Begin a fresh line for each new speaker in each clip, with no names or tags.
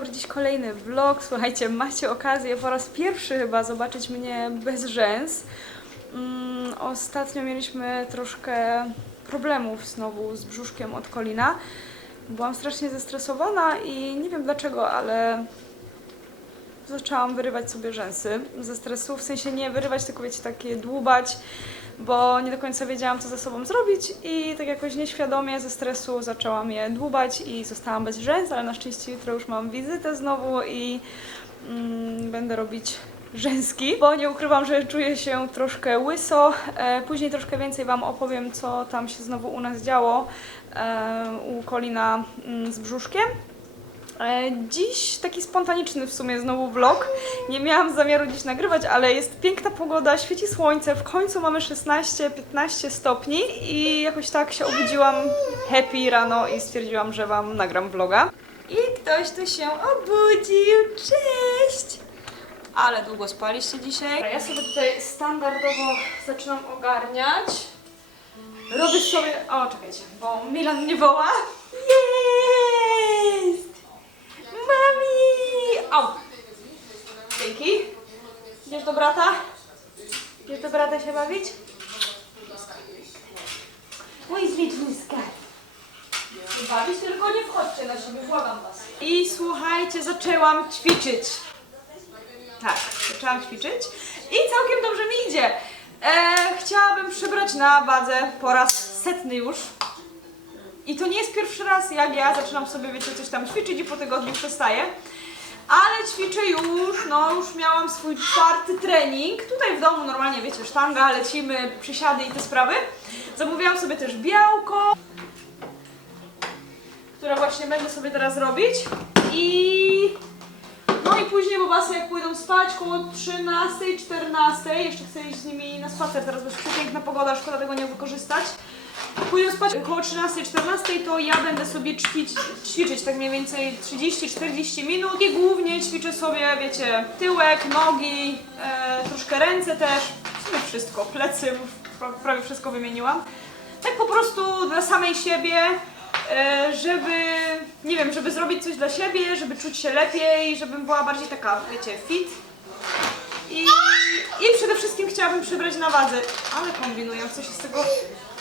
dobry, dziś kolejny vlog. Słuchajcie, macie okazję po raz pierwszy chyba zobaczyć mnie bez rzęs. Mm, ostatnio mieliśmy troszkę problemów znowu z brzuszkiem od Kolina. Byłam strasznie zestresowana i nie wiem dlaczego, ale zaczęłam wyrywać sobie rzęsy ze stresu. W sensie nie wyrywać, tylko wiecie, takie dłubać, bo nie do końca wiedziałam, co ze sobą zrobić i tak jakoś nieświadomie ze stresu zaczęłam je dłubać i zostałam bez rzęs, ale na szczęście jutro już mam wizytę znowu i mm, będę robić rzęski, bo nie ukrywam, że czuję się troszkę łyso. E, później troszkę więcej Wam opowiem, co tam się znowu u nas działo e, u Kolina mm, z brzuszkiem. E, Dziś taki spontaniczny w sumie znowu vlog. Nie miałam zamiaru dziś nagrywać, ale jest piękna pogoda, świeci słońce, w końcu mamy 16-15 stopni i jakoś tak się obudziłam happy rano i stwierdziłam, że Wam nagram vloga. I ktoś tu się obudził, cześć! Ale długo spaliście dzisiaj. Ja sobie tutaj standardowo zaczynam ogarniać. Robię sobie... O, czekajcie, bo Milan mnie woła. Jest! Mami! Au! Dzięki. Idziesz do brata? Idziesz do brata się bawić? Mój zliczniska. Bawić, tylko nie wchodźcie na siebie, błagam was. I słuchajcie, zaczęłam ćwiczyć. Tak, zaczęłam ćwiczyć i całkiem dobrze mi idzie. E, chciałabym przybrać na wadze po raz setny już. I to nie jest pierwszy raz, jak ja zaczynam sobie, wiecie, coś tam ćwiczyć i po tygodniu przestaję. Ale ćwiczę już, no już miałam swój czwarty trening. Tutaj w domu normalnie, wiecie, sztanga, lecimy, przysiady i te sprawy. Zamówiłam sobie też białko, które właśnie będę sobie teraz robić. I no i później bobasy jak pójdą spać koło 13, 14, jeszcze chcę iść z nimi na spacer, teraz będzie przepiękna pogoda, szkoda tego nie wykorzystać. Pójdą spać koło 13, 14, to ja będę sobie ćwić, ćwiczyć tak mniej więcej 30-40 minut i głównie ćwiczę sobie, wiecie, tyłek, nogi, e, troszkę ręce też, w sumie wszystko, plecy, prawie wszystko wymieniłam. Tak po prostu dla samej siebie, e, żeby, nie wiem, żeby zrobić coś dla siebie, żeby czuć się lepiej, żebym była bardziej taka, wiecie, fit. I, I przede wszystkim chciałabym przybrać na wadze. Ale kombinuję, chcesz z tego,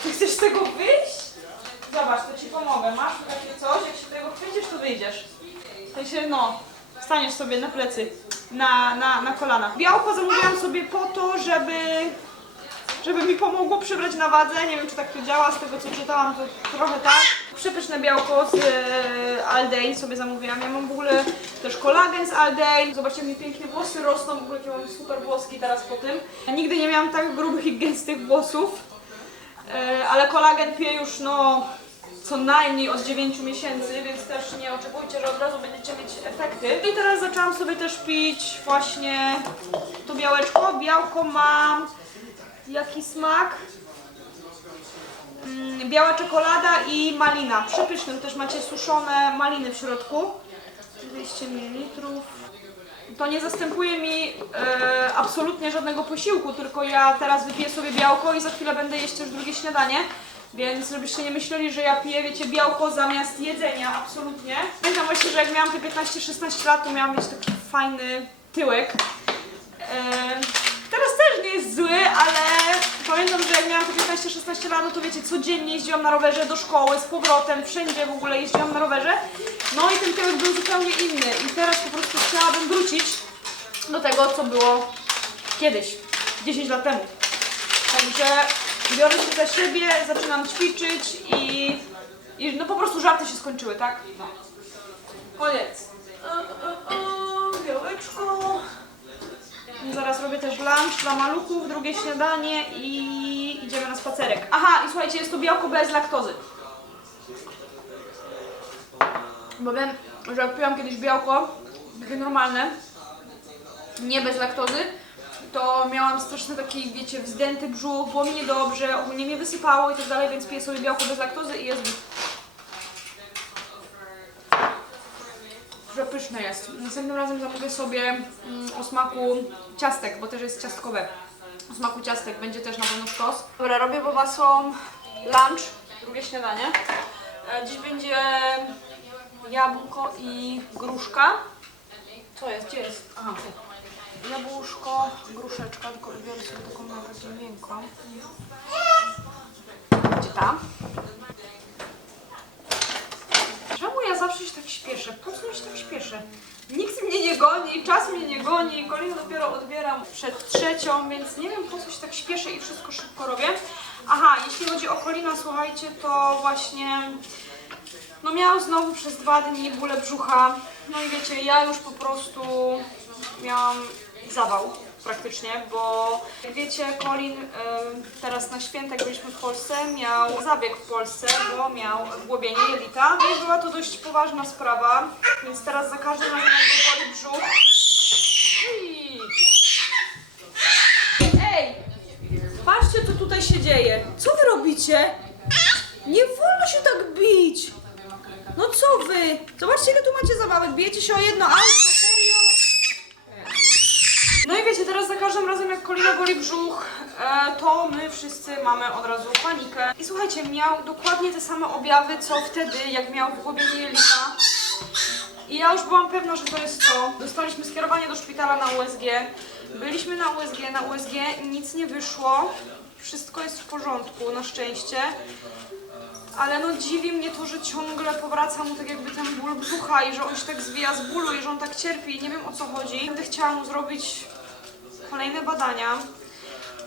ty chcesz z tego wyjść? Zobacz, to ci pomogę. Masz takie coś, jak się tego chwycisz, to wyjdziesz. W sensie, no, staniesz sobie na plecy, na, na, na kolana. Białko zamówiłam sobie po to, żeby żeby mi pomogło przybrać na wadze. Nie wiem, czy tak to działa, z tego co czytałam, to trochę tak. Przepyszne białko z e, sobie zamówiłam. Ja mam w ogóle też kolagen z Aldein. Zobaczcie, mi pięknie włosy rosną, w ogóle jakie mam super włoski teraz po tym. Nigdy nie miałam tak grubych i gęstych włosów, ale kolagen piję już no co najmniej od 9 miesięcy, więc też nie oczekujcie, że od razu będziecie mieć efekty. I teraz zaczęłam sobie też pić właśnie to białeczko. Białko mam Jaki smak? Mm, biała czekolada i malina. Przepyszny, też macie suszone maliny w środku. 200 ml. To nie zastępuje mi e, absolutnie żadnego posiłku, tylko ja teraz wypiję sobie białko i za chwilę będę jeść też drugie śniadanie. Więc żebyście nie myśleli, że ja piję, wiecie, białko zamiast jedzenia, absolutnie. Pamiętam właśnie, że jak miałam te 15-16 lat, to miałam mieć taki fajny tyłek. E, teraz też nie jest zły, ale pamiętam, że jak miałam te 15-16 lat, no to wiecie, codziennie jeździłam na rowerze do szkoły, z powrotem, wszędzie w ogóle jeździłam na rowerze. No i ten tyłek był zupełnie inny i teraz po prostu chciałabym wrócić do tego, co było kiedyś, 10 lat temu. Także biorę się za siebie, zaczynam ćwiczyć i, i no po prostu żarty się skończyły, tak? No. Koniec. Białeczko. Zaraz robię też lunch dla maluchów, drugie śniadanie i idziemy na spacerek. Aha, i słuchajcie, jest to białko bez laktozy. Bo wiem, że jak piłam kiedyś białko, takie normalne, nie bez laktozy, to miałam straszny taki, wiecie, wzdęty brzuch, było mi niedobrze, ogólnie mnie wysypało i tak dalej, więc piję sobie białko bez laktozy i jest że pyszne jest. Następnym razem zamówię sobie mm, o smaku ciastek, bo też jest ciastkowe. O smaku ciastek będzie też na pewno sztos. Dobra, robię bobasą lunch, drugie śniadanie. E, Dziś będzie jabłko i gruszka. Co jest? Gdzie jest? Aha. Jabłuszko, gruszeczka, tylko wybiorę sobie taką najbardziej miękką. Gdzie ta? Czemu ja zawsze się tak śpieszę? Po co się tak śpieszę? Nikt mnie nie goni, czas mnie nie goni, kolejną dopiero odbieram przed trzecią, więc nie wiem po co się tak śpieszę i wszystko szybko robię. Aha, jeśli chodzi o Kolina, słuchajcie, to właśnie no miał znowu przez dwa dni bóle brzucha. No i wiecie, ja już po prostu miałam zawał praktycznie, bo jak wiecie, Colin y, teraz na święta, jak byliśmy w Polsce, miał zabieg w Polsce, bo miał wgłobienie jelita. No i była to dość poważna sprawa, więc teraz za każdym razem jak boli brzuch... Ej! Patrzcie, co tutaj się dzieje. Co wy robicie? Nie wolno się tak bić! No co wy? Zobaczcie ile tu macie zabawek. Bijecie się o jedno auto, serio? No i wiecie, teraz za każdym razem jak Kolina boli brzuch, e, to my wszyscy mamy od razu panikę. I słuchajcie, miał dokładnie te same objawy, co wtedy, jak miał wgłobienie jelita. I ja już byłam pewna, że to jest to. Dostaliśmy skierowanie do szpitala na USG. Byliśmy na USG, na USG nic nie wyszło. Wszystko jest w porządku, na szczęście. Ale no dziwi mnie to, że ciągle powraca mu tak jakby ten ból brzucha i że on się tak zwija z bólu i że on tak cierpi. Nie wiem o co chodzi. Będę chciała mu zrobić kolejne badania.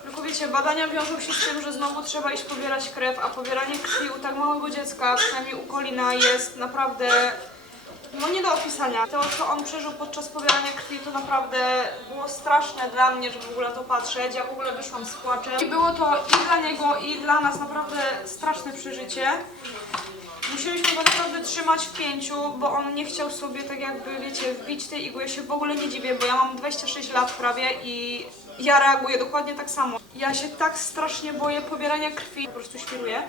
Tylko wiecie, badania wiążą się z tym, że znowu trzeba iść pobierać krew, a pobieranie krwi u tak małego dziecka, przynajmniej u Kolina, jest naprawdę no nie do opisania. To, co on przeżył podczas pobierania krwi, to naprawdę było straszne dla mnie, żeby w ogóle to patrzeć. Ja w ogóle wyszłam z płaczem. I było to i dla niego, i dla nas naprawdę straszne przeżycie. Musieliśmy go naprawdę trzymać w pięciu, bo on nie chciał sobie tak jakby, wiecie, wbić tej igły. Ja się w ogóle nie dziwię, bo ja mam 26 lat prawie i ja reaguję dokładnie tak samo. Ja się tak strasznie boję pobierania krwi, po prostu świruję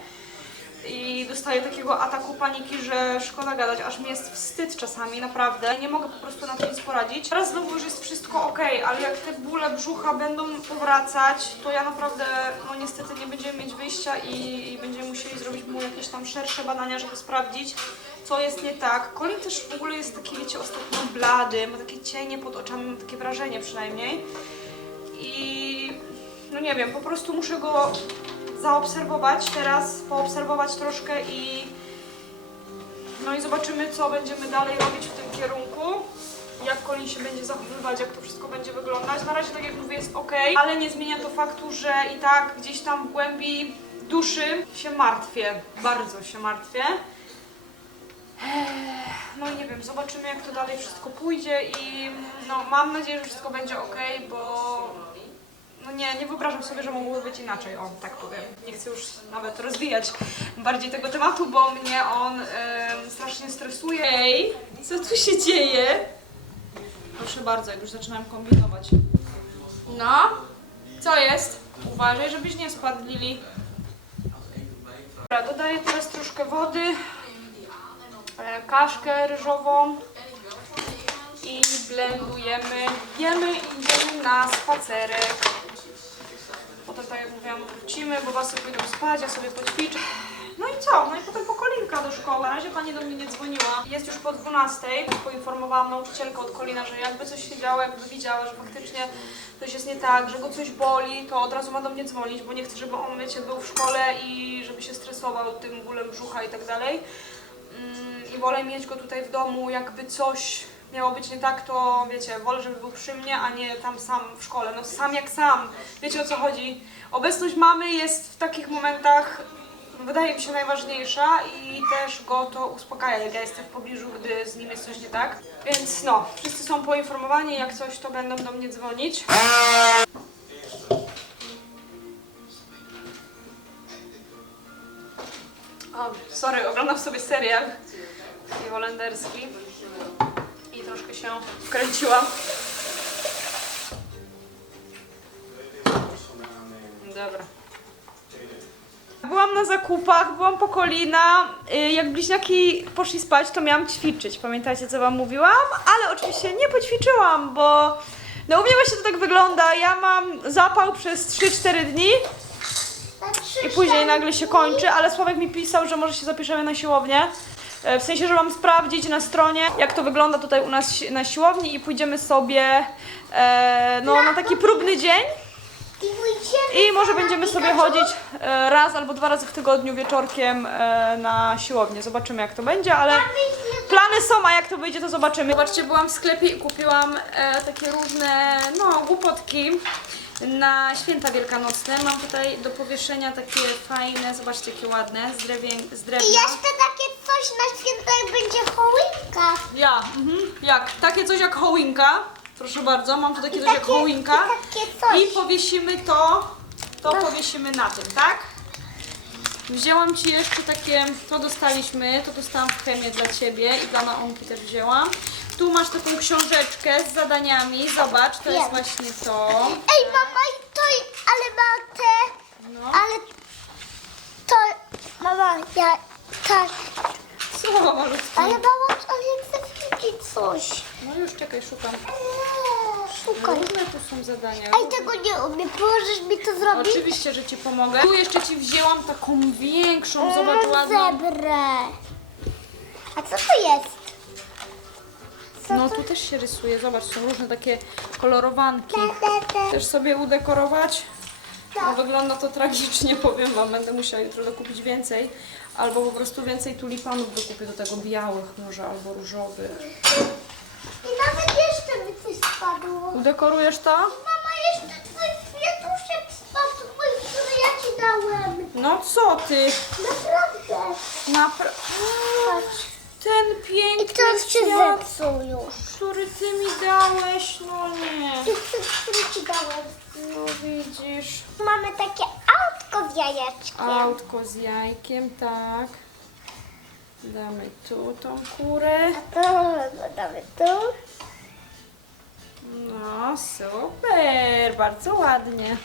i dostaję takiego ataku paniki, że szkoda gadać, aż mi jest wstyd czasami, naprawdę. Nie mogę po prostu na to nic poradzić. Teraz znowu już jest wszystko ok, ale jak te bóle brzucha będą powracać, to ja naprawdę, no niestety nie będziemy mieć wyjścia i, i będziemy musieli zrobić mu jakieś tam szersze badania, żeby sprawdzić, co jest nie tak. Colin też w ogóle jest taki, wiecie, ostatnio blady, ma takie cienie pod oczami, mam takie wrażenie przynajmniej. I no nie wiem, po prostu muszę go zaobserwować teraz, poobserwować troszkę i no i zobaczymy, co będziemy dalej robić w tym kierunku. Jak Colin się będzie zachowywać, jak to wszystko będzie wyglądać. Na razie, tak jak mówię, jest ok, ale nie zmienia to faktu, że i tak gdzieś tam w głębi duszy się martwię. Bardzo się martwię. No i nie wiem, zobaczymy jak to dalej wszystko pójdzie i no mam nadzieję, że wszystko będzie ok, bo no nie, nie wyobrażam sobie, że mogłoby być inaczej, o tak powiem. Nie chcę już nawet rozwijać bardziej tego tematu, bo mnie on strasznie stresuje. Ej, co tu się dzieje? Proszę bardzo, jak już zaczynam kombinować. No, co jest? Uważaj, żebyś nie spadł, Lili. Dobra, dodaję teraz troszkę wody, e, kaszkę ryżową i blendujemy. Jemy i idziemy na spacerek. Tak jak mówiłam, wrócimy, bo was pójdą spać, ja sobie poćwiczę. No i co? No i potem po kolinka do szkoły. Na razie pani do mnie nie dzwoniła. Jest już po 12. Poinformowałam nauczycielkę od Kolina, że jakby coś się działo, jakby widziała, że faktycznie coś jest nie tak, że go coś boli, to od razu ma do mnie dzwonić, bo nie chcę, żeby on, wiecie, był w szkole i żeby się stresował tym bólem brzucha i tak dalej. Mm, I wolę mieć go tutaj w domu, jakby coś miało być nie tak, to wiecie, wolę, żeby był przy mnie, a nie tam sam w szkole. No sam jak sam. Wiecie o co chodzi? Obecność mamy jest w takich momentach, wydaje mi się, najważniejsza i też go to uspokaja, jak ja jestem w pobliżu, gdy z nim jest coś nie tak. Więc no, wszyscy są poinformowani, jak coś, to będą do mnie dzwonić. O, sorry, oglądam sobie serial holenderski troszkę się wkręciłam. Dobra. Byłam na zakupach, byłam po Kolina. Y, Jak bliźniaki poszli spać, to miałam ćwiczyć. Pamiętacie, co wam mówiłam? Ale oczywiście nie poćwiczyłam, bo no u mnie właśnie to tak wygląda. Ja mam zapał przez 3-4 dni i później nagle się kończy, ale Sławek mi pisał, że może się zapiszemy na siłownię. E, W sensie, że mam sprawdzić na stronie, jak to wygląda tutaj u nas na siłowni i pójdziemy sobie e, no, na taki próbny dzień.
I
może będziemy sobie chodzić e, raz albo dwa razy w tygodniu wieczorkiem e, na siłownię. Zobaczymy jak to będzie, ale plany są, a jak to wyjdzie to zobaczymy. Zobaczcie, byłam w sklepie i kupiłam takie różne, no, głupotki na święta wielkanocne. Mam tutaj do powieszenia takie fajne, zobaczcie jakie ładne, z, drewien, z drewna.
I jeszcze takie coś na święto, jak będzie choinka.
Ja, mhm. jak? Takie coś jak choinka. Proszę bardzo, mam tu takie coś jak choinka.
i takie coś.
I powiesimy to, to powiesimy na tym, tak? Wzięłam Ci jeszcze takie, to dostaliśmy, to dostałam w chemię dla Ciebie i dla Naonki też wzięłam. Tu masz taką książeczkę z zadaniami, zobacz, to jest
Wiem.
właśnie to.
Ej, mama, i to, ale ma te,
No.
ale to, mama, ja, tak,
Co, malutki?
ale mama, ale chcę widzieć coś.
No już czekaj, szukam.
Eee, Szukaj.
Różne tu są zadania.
Ej, tego nie umiem, możesz mi to zrobić?
Oczywiście, że Ci pomogę. Tu jeszcze Ci wzięłam taką większą, zobacz ładną.
Zebrę. A co to jest? Co
No
to?
tu też się rysuje, zobacz, są różne takie kolorowanki.
Te, te, te.
Chcesz sobie udekorować? No wygląda to tragicznie, powiem Wam. Będę musiała jutro dokupić więcej. Albo po prostu więcej tulipanów dokupię do tego białych może, albo różowych.
I nawet jeszcze mi coś spadło.
Udekorujesz to?
Mama, jeszcze twój kwiatuszek spadł, mój, który ja ci dałem.
No co ty?
Naprawdę.
Napra-
Patrz.
Ten
I
piękny
się zepsuł już.
który Ty mi dałeś, no nie.
Który ci dałem.
No widzisz.
Mamy takie autko z jajeczkiem.
Autko z jajkiem, tak. Damy tu tą kurę.
To damy tu.
No, super, bardzo ładnie.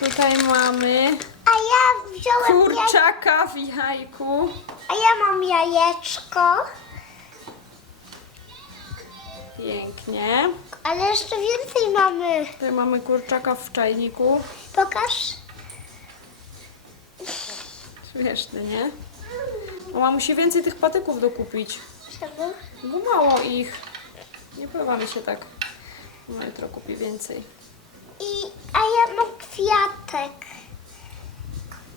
Tutaj mamy
A ja wziąłem jaj...
kurczaka w jajku.
A ja mam jajeczko.
Pięknie.
Ale jeszcze więcej mamy.
Tutaj mamy kurczaka w czajniku.
Pokaż.
Śmieszny, nie? Mama musi więcej tych patyków dokupić,
Czemu?
bo mało ich. Nie podoba mi się tak. No jutro kupi więcej.
I, a ja mam kwiatek.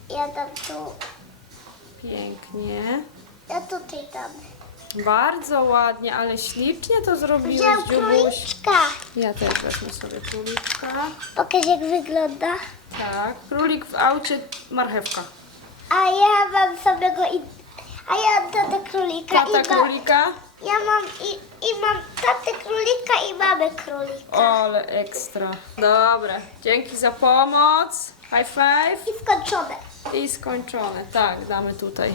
Ja dam tu.
Pięknie.
Ja tutaj dam.
Bardzo ładnie, ale ślicznie to zrobiłeś,
Wziąłem
Dziubuś.
króliczka.
Ja też wezmę sobie królika.
Pokaż jak wygląda.
Tak, królik w aucie, marchewka.
A ja mam sobie go i... A ja tatę królika
Tata
i ma...
królika.
Ja mam i, i mam tatę królika i mamy królika.
Ale ekstra. Dobra, dzięki za pomoc. High five.
I skończone.
I skończone. Tak, damy tutaj.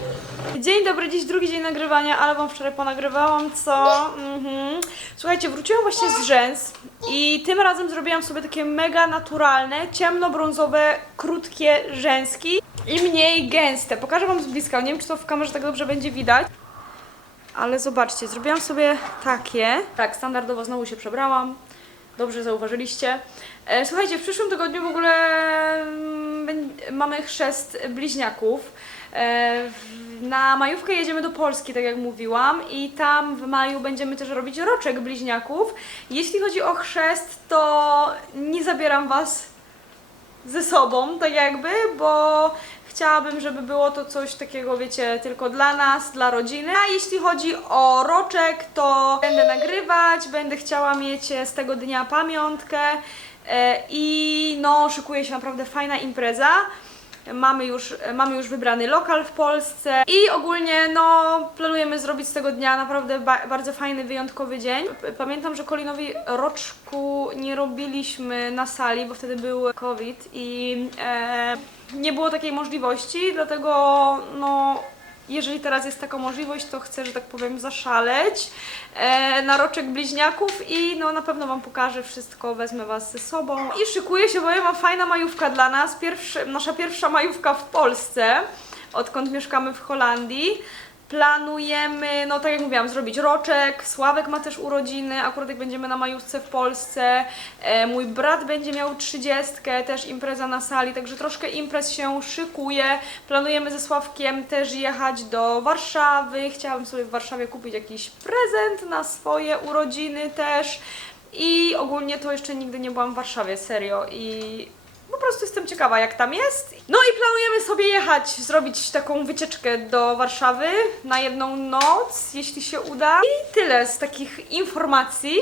Dzień dobry, dziś drugi dzień nagrywania, ale wam wczoraj ponagrywałam, co? Mhm. Słuchajcie, wróciłam właśnie z rzęs i tym razem zrobiłam sobie takie mega naturalne, ciemnobrązowe, krótkie rzęski i mniej gęste. Pokażę wam z bliska, nie wiem czy to w kamerze tak dobrze będzie widać. Ale zobaczcie, zrobiłam sobie takie. Tak, standardowo znowu się przebrałam. Dobrze zauważyliście. E, słuchajcie, w przyszłym tygodniu w ogóle mm, mamy chrzest bliźniaków. E, na majówkę jedziemy do Polski, tak jak mówiłam, i tam w maju będziemy też robić roczek bliźniaków. Jeśli chodzi o chrzest, to nie zabieram Was ze sobą, tak jakby, bo chciałabym, żeby było to coś takiego, wiecie, tylko dla nas, dla rodziny. A jeśli chodzi o roczek, to będę nagrywać, będę chciała mieć z tego dnia pamiątkę e, i no, szykuje się naprawdę fajna impreza. Mamy już, mamy już wybrany lokal w Polsce i ogólnie no, planujemy zrobić z tego dnia naprawdę ba bardzo fajny, wyjątkowy dzień. Pamiętam, że Kolinowi roczku nie robiliśmy na sali, bo wtedy był COVID i e, nie było takiej możliwości, dlatego no, jeżeli teraz jest taka możliwość, to chcę, że tak powiem, zaszaleć e, na roczek bliźniaków i no na pewno Wam pokażę wszystko, wezmę Was ze sobą i szykuję się, bo ja mam fajna majówka dla nas, Pierwszy, nasza pierwsza majówka w Polsce, odkąd mieszkamy w Holandii. Planujemy, no tak jak mówiłam, zrobić roczek. Sławek ma też urodziny, akurat jak będziemy na majówce w Polsce. E, mój brat będzie miał trzydziestkę, też impreza na sali, także troszkę imprez się szykuje. Planujemy ze Sławkiem też jechać do Warszawy. Chciałabym sobie w Warszawie kupić jakiś prezent na swoje urodziny też. I ogólnie to jeszcze nigdy nie byłam w Warszawie, serio. I po prostu jestem ciekawa, jak tam jest. No i planujemy sobie jechać, zrobić taką wycieczkę do Warszawy na jedną noc, jeśli się uda. I tyle z takich informacji.